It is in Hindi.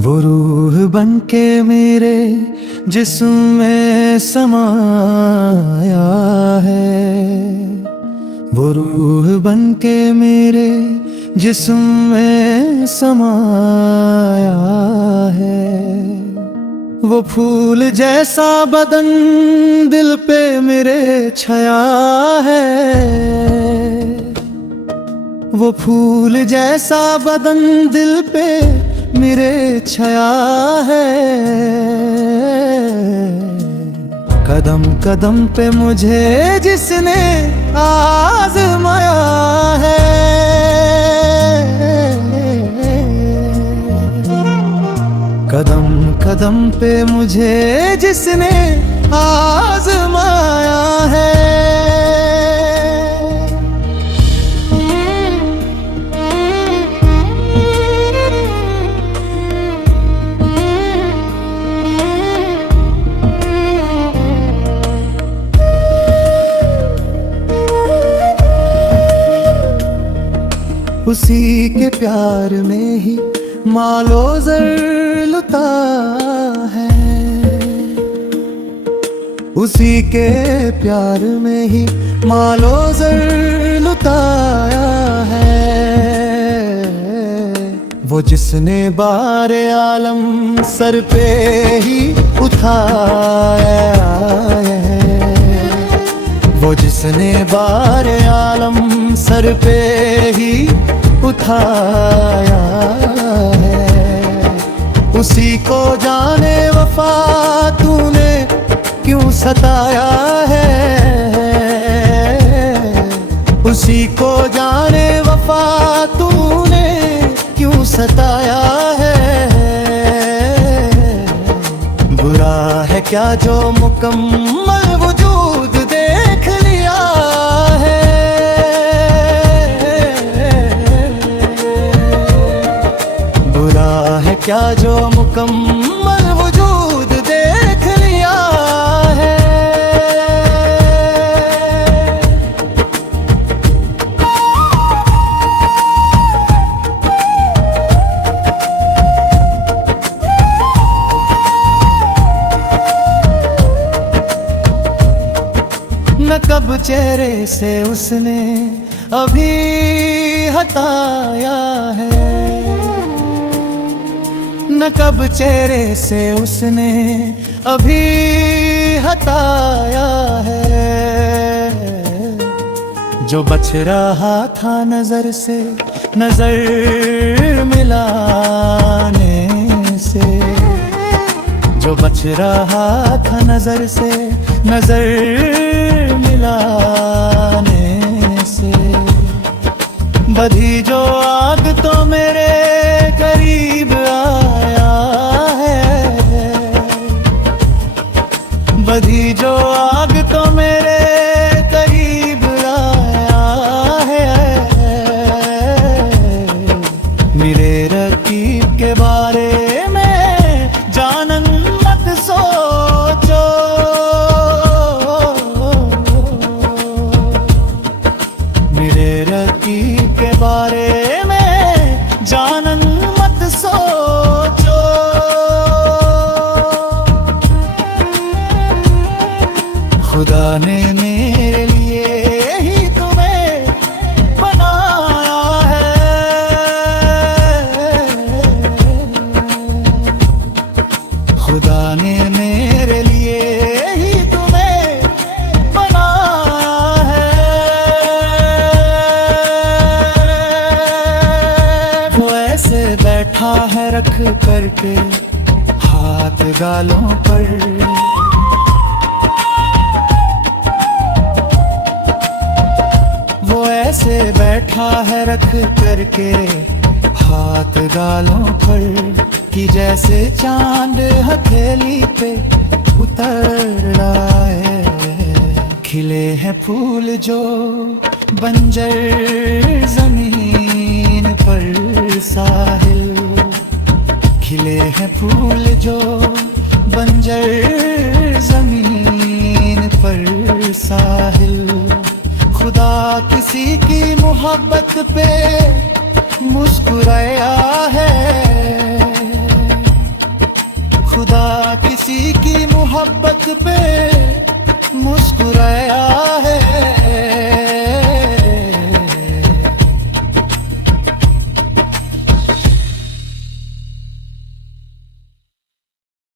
वो रूह बन के मेरे जिस्म में समाया है। वो रूह बन के मेरे जिस्म में समाया है। वो फूल जैसा बदन दिल पे मेरे छाया है। वो फूल जैसा बदन दिल पे मेरे छाया है। कदम कदम पे मुझे जिसने आज़माया है। कदम कदम पे मुझे जिसने आज़माया है। उसी के प्यार में ही मालो ज़र लुटा है। उसी के प्यार में ही मालो ज़र लुटाया है। वो जिसने बारे आलम सर पे ही उठाया है। वो जिसने बारे आलम सर पे ही उठाया है। उसी को जाने वफा तूने क्यों सताया है। उसी को जाने वफा तूने क्यों सताया है। बुरा है क्या जो मुकम्मल वजूद देख लिया है। क्या जो मुकम्मल वजूद देख लिया है। न कब चेहरे से उसने अभी हटाया है। न कब चेहरे से उसने अभी हटाया है। जो बच रहा था नजर से नजर मिलाने से। जो बच रहा था नजर से नजर मिलाने से। बधी जो आग तो मेरे करीब आया है। बधी जो आग तो मेरे करीब आया है। मेरे रकीब के बारे में जानन मत सोचो। मेरे रकीब के बारे में जानन मत सोचो। खुदा ने मेरे लिए ही तुम्हें बनाया है। खुदा ने मेरे लिए ही तुम्हें बनाया है। वो ऐसे बैठा है रख करके हाथ गालों पर। ऐसे बैठा है रख करके हाथ गालों पर। कि जैसे चांद हथेली पे उतर रहा है। खिले हैं फूल जो बंजर जमीन पर साहिल। खिले हैं फूल जो बंजर जमीन पर साहिल। खुदा किसी की मोहब्बत पे मुस्कुराया है। मोहब्बत पे मुस्कुराया है।